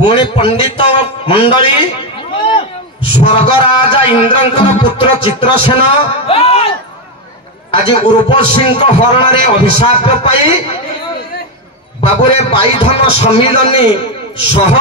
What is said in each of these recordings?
गुणी पंडित मंडली स्वर्ग राजा इंद्रंकर पुत्र चित्रसेन आज उर्वशी हरण रे अभिशाप पाई बाबुरे बाईधन सम्मिलनी सह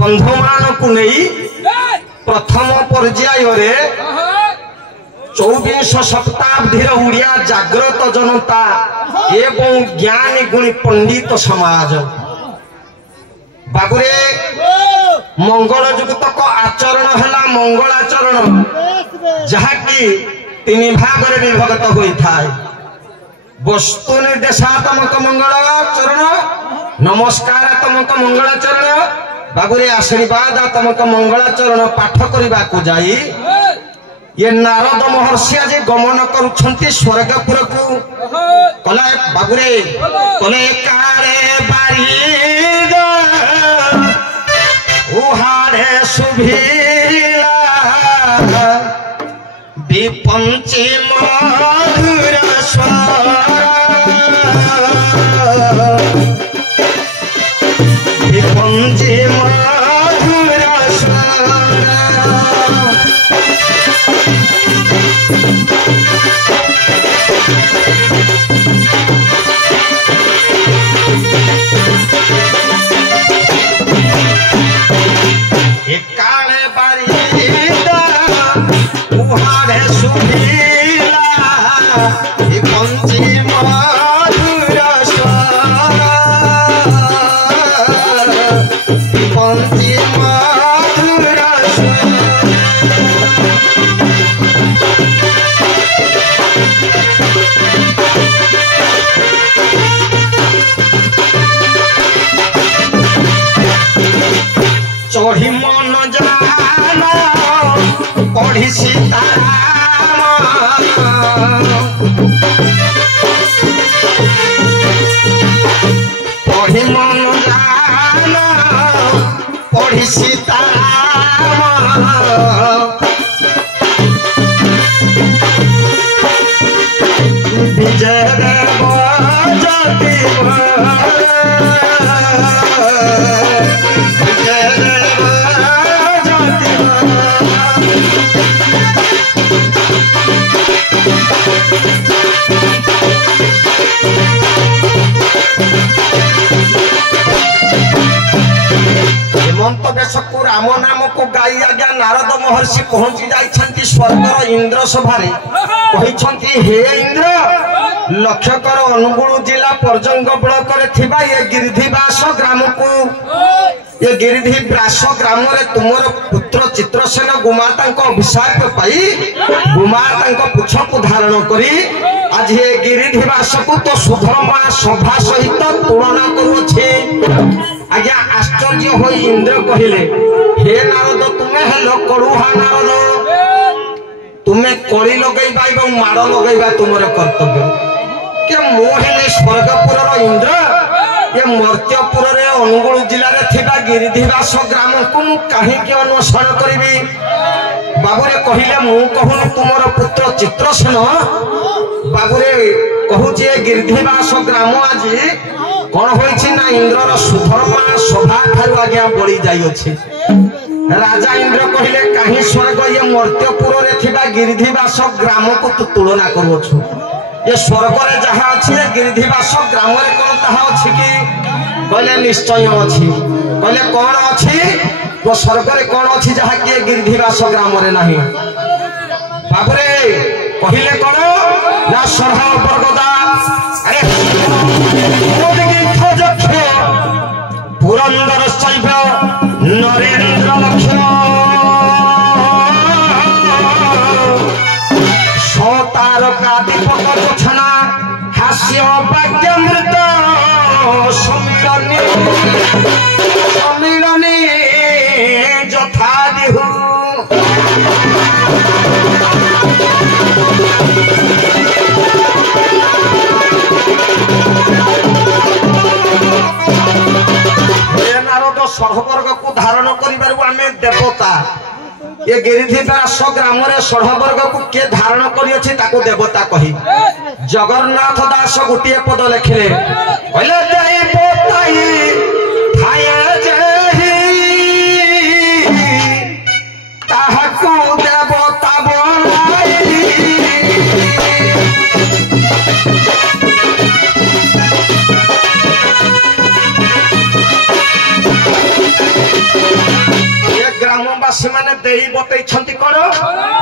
बंधु मान को नहीं प्रथम पर्याय रे 24 शताब्दी उड़िया जागृत जनता एवं ज्ञानी गुणी पंडित समाज बाबुरे मंगल युक्त आचरण है मंगलाचरण जहाँकि तीन भाग में विभक्त होता है वस्तु निर्देशात्मक मंगलाचरण नमस्कारात्मक मंगलाचरण बाबुरे आशीर्वादात्मक मंगलाचरण पाठ करने को जाई ये नारद महर्षि आज गमन करुछंती स्वर्गपुर को कला बाबुरे कले कारे बारी उहाड़े सुभिला पंची मधुर स्वर पंची मधुर स्वर काले बारी उहाड़े सुभीला पंची मधुर स्वर पंची मधुर चढ़ी मन जान पढ़ी सीताराम पढ़ी मन जान पढ़ी सीताराम विजय बजती हेमंत बेशकु राम नाम को गाई आज्ञा नारद महर्षि पहुंची जाइछंती स्वर्गर इंद्र सभारे कहिछंती हे इंद्र लक्ष्य कर अनुगुण जिला पर्जंग ब्लॉक रे थिबा ये गिरिधिवास ग्राम को ये गिरिधिवास ग्राम रे तुमर पुत्र चित्रसेन गुमाता को अभिशाप पाई गुमाता को पुछ को धारण करी आज ये गिरिधिवास को तो सुधर्मा सभा सहित तुलना करूछे आज्ञा आश्चर्य हो इंद्र कहले हे नारद तुम्हें हेलो कड़ुहा नारद तुम्हें कड़ी लगेबा एवं माड़ लगेबा तुमर कर्तव्य के मोहले स्वर्गपुर इंद्र ये मर्त्यपुर रे अनुगुण जिले में थिबा गिरिधिवास ग्राम को मु कहीं अन्वेषण करी बाबूरे कहले मु कहून तुमर पुत्र चित्रसेन बाबूरे कहूची गिरिधिवास ग्राम आज कौन होइछि ना इंद्रर सुधर्मा सभा ठारू आज्ञा बड़ी जाई अछि राजा इंद्र कहले कहीं स्वर्ग ये मर्त्यपुर रे थिबा गिरिधिवास ग्राम को तू तुलना करूछु ये स्वर्ग रे जहा अछि गिरिधिवास ग्राम रे कोन ताहा अछि कि कहले निश्चय अछि कहले कोन अछि तो स्वर्ग रे कोन अछि जहा कि गिरिधिवास ग्राम रे नाही बाबरे कहले कोन ना सरहा बरगदा अरे पुरंदर शैव नरेंद्र लक्ष्य सतार कादिपक जोछना हास्य वाक्यमृत सम्मिलनी यथा दिहु सर्ववर्ग को धारण करिबारु आमे देवता ये गिरिधिवास ग्राम रे सर्ववर्ग को के धारण करी अछि ताको देवता कहि जगन्नाथ दास गोटे पद लिखिले कहले देवताई थाय जेहि ताहाको देवता बोलाई ग्रामवासी माने देई बतई छंती कोन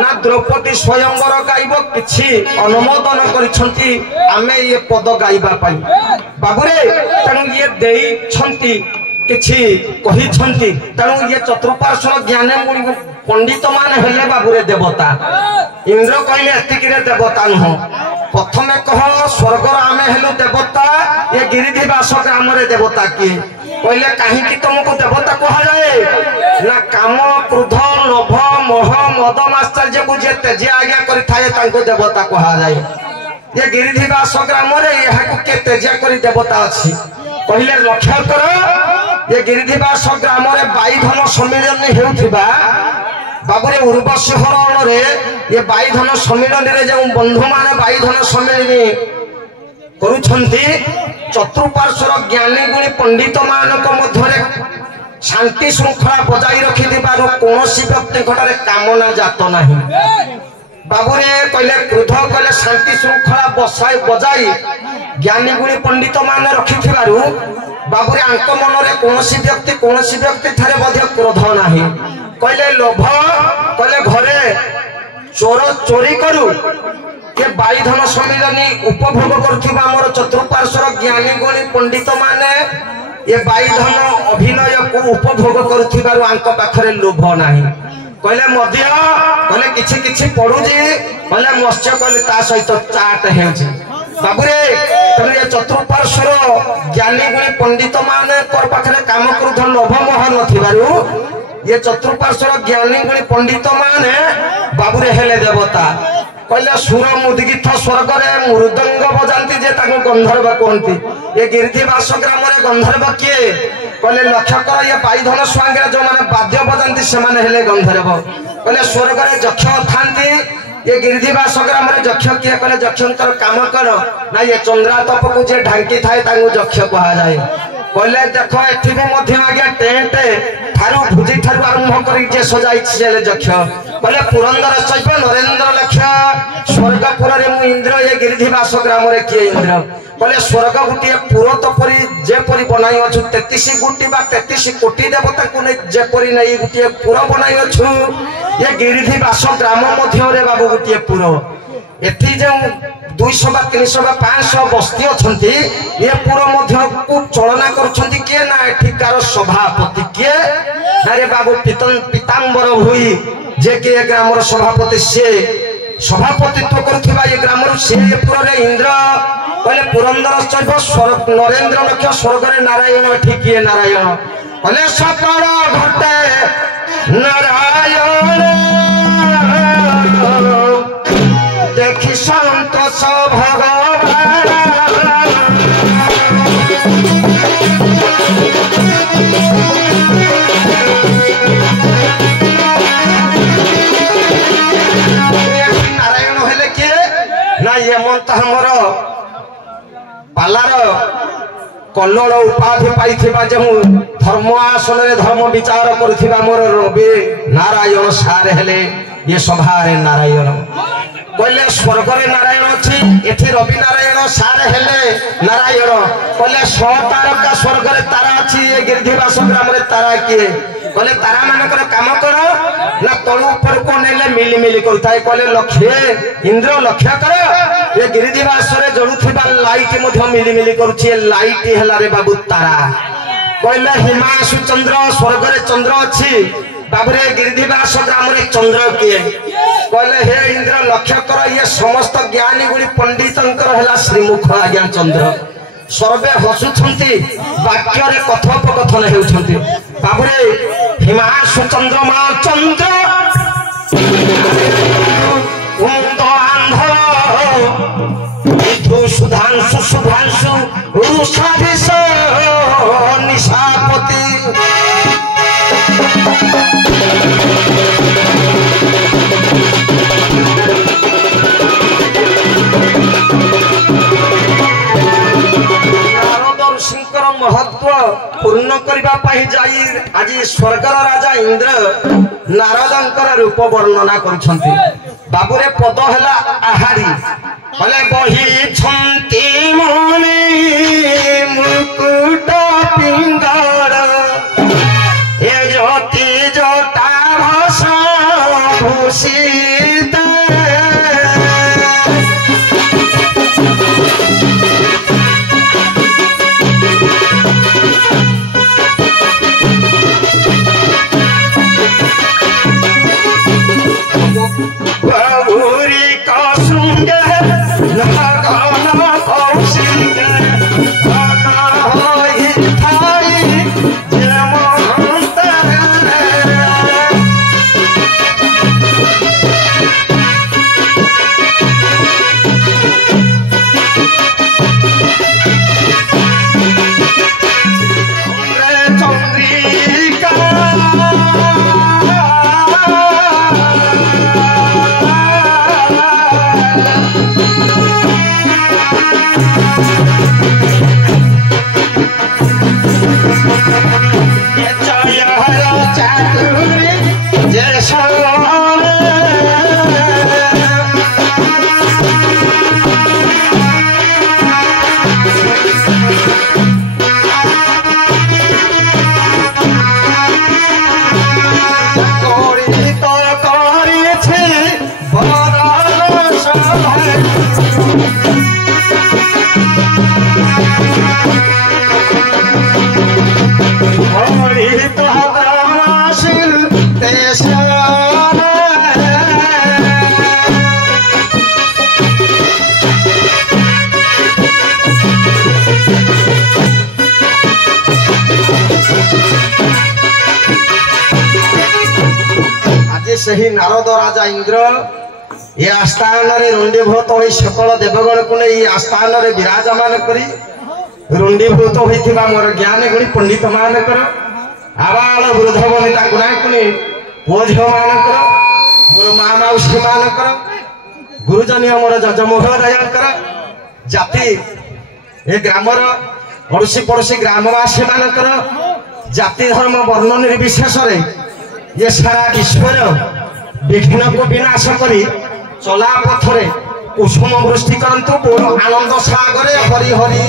ना द्रौपदी स्वयंवर गाइब किछि अनुमोदन करिछंती आमे ये पद गाइबा पाई बाबुरे तनु ये देई छंती किछि कहि छंती तनु ये चतुर्पार्श्व ज्ञान मुनि पंडित माने हेले बाबुरे देवता इंद्र कहले एतिकिरे देवता न प्रथमे कह स्वर्ग आमे हेलु देवता ये गिरिधिवास ग्राम रे देवता की कहले कहीं कि तुमको देवता कहा जाए ना काम क्रोध लोभ मोह मद आश्चर्य को जे तेजे आज्ञा करि थाए तांको देवता कहा जाए ये गिरिधिवास ग्राम रे यहा को के तेजे करि देवता अछि कहले लक्ष्य कर ये गिरिधिवास ग्राम रे बाई धन सम्मेलन हेउथिबा बाबूरे उर्वशी हरण रे ये बाईधन सम्मिलन रे जो बंधु माने बाईधन सम्मिलन करुछंती चतुर्पार्श्वर ज्ञानी गुणी पंडित मानक मध्यरे शांति श्रृंखला बजाई रखि दिबारु कोनोसी व्यक्ति घटरे कामना जात नाही बाबूरे कहले क्रोध कहले शांति श्रृंखला बसाई बजाई ज्ञानी गुणी पंडित माने रखिथिबारु बाबूरे आंक मनरे कोनोसी व्यक्ति थारे मध्य क्रोध नाही कहले लोभ कहले घरे चोर चोरी करू के बाईधन सम्मिलनी उपभोग करथिबा हमर चतुर्पार्श्वर ज्ञानी गुणी पंडित माने ये बाईधन अभिनय को उपभोग करथिबारु आंक पाखरे लोभ नाही कहले मध्य कहले किछि किछि पढुजी कहले मत्स्य कहले ता सहित चाट हेउची बाबूरे तने चतुर्पार्श्वर ज्ञानी गुणी पंडित माने कर पाखरे काम क्रोध लोभ मोह नथिबारु ये चतुर्पार्श्वर ज्ञानी गुणी पंडित माने बाबूरे हेले देवता कहले सुर मुदगिथ स्वर्ग रे मृदंग बजांती जे ताको गंधर्व कहंती ये गिरिधिवास ग्राम रे गंधर्व किए कहले लक्ष्य कर ये बाईधन स्वांग रे जो माने वाद्य बजांती से माने हेले गंधर्व कहले स्वर्ग रे यक्ष थांती ये गिरिधिवास ग्राम रे यक्ष किए कहले यक्षंकर काम कर ना ये चंद्रातप को जे ढांकी थाए ताको यक्ष कहा जाए कहले देखो एथि भी मध्य आगे टेंट थारु भुजी थारु आरंभ करी जे सजाई छले यक्ष कहले पुरंदर सैप नरेंद्र लक्ष्य स्वर्गपुर रे मु इंद्र ये गिरिधिवास ग्राम रे किए इंद्र कहले स्वर्ग गुटी पुर तो परी जे परी बनाई अछु 33 गुटी बा 33 कोटी देवता को नै जे परी नै गुटी पुर बनाई अछु ये गिरिधिवास ग्राम मध्य रे बाबू गुटी पुर एथि जे 200 बा 300 बा 500 बस्ती अछंती ये पुर मध्य को चलना करछंती के ना एठिकार सभापति के अरे बाबू पीतांबर हुई जे के ग्रामर सभापति से सभापतित्व करथिबा ये ग्रामर से पुर रे इंद्र कहले पुरंदर चैव स्वर्ग नरेंद्र लक्ष्य स्वर्ग रे नारायण एठी के नारायण कहले सपड़ घटे नारायण देखि संतोष भगवान नारायण हेले के ना ये मंत हमर पालार कल्लोल उपाधि पाइथिबा जे धर्म आसन रे धर्म विचार करथिबा मोर रवि नारायण सार हेले ये सभा रे नारायण कहले स्वर्ग रे नारायण अछि एठी रवि नारायण सार हेले नारायण कहले 100 तारका स्वर्ग रे तारा अछि ये गिरिधिवास ग्राम रे तारा किए कहले तारा मानकर काम कर ना तळु ऊपर को नेले मिली मिली करथाय कहले लक्ष्य इंद्र लक्ष्य कर ये गिरिधिवास रे जळुथिबा लाइट मध्य मिली मिली करूछि लाइट हेला रे बाबू तारा कहले हिमांशु चंद्र स्वर्ग रे चंद्र अछि बाबरे गिरिधिवास ग्राम रे चंद्र किए कहले हे इंद्र लक्ष्य कर ये समस्त ज्ञानी गुणी पंडितंकर हेला श्रीमुख आज्ञा चंद्र सर्वे हसुछंती वाक्य रे कथोपकथन हेउछंती बाबरे हिमांशु चंद्रमा चंद्र कुंद आंध्र विधु सुधांशु शुभांशु रुषाधिश निशापति महत्व पूर्ण करने जाई आज स्वर्गर राजा इंद्र नारदंकर रूप वर्णना करुछंती बाबूरे पद हैला आहारी भले बही छंती मुनि मुकुट पिंगड़ ए ज्योति जटा भाषा भूषित হরি তহদাশীল তেশরে আজি ସେହି ନାରଦ ରାଜା ଇନ୍ଦ୍ର ଏ ଆସ୍ଥାନରେ ରୁଣ୍ଡୀଭୂତ ହୋଇ ସକଳ ଦେବଗଣକୁ ନେଇ ଆସ୍ଥାନରେ ବିରାଜମାନ କରି ରୁଣ୍ଡୀଭୂତ ହୋଇଥିବା ମୋର ଜ୍ଞାନୀ ଗୁଣୀ ପଣ୍ଡିତ ମାନଙ୍କର ଆବାଳ ବୃଦ୍ଧ ବନିତା ଗୁଣାକୁଣି ପୁଅ ଝିଅ ମାନଙ୍କର ମୋର ମା ମାଉସୀ ମାନଙ୍କର ଗୁରୁଜନୀ ମୋର ଯଜମୋହଦୟଙ୍କର ଜାତି ଏ ଗ୍ରାମର ପଡ଼ୋଶୀ ପଡ଼ୋଶୀ ଗ୍ରାମବାସୀ ମାନଙ୍କର ଜାତି ଧର୍ମ ବର୍ଣ୍ଣ ନିର୍ବିଶେଷରେ ये सारा विश्वर विघ्न को विनाश करी चला पथरे कुसुम वृष्टि करंतु पूर्ण आनंद सागरे हरि हरि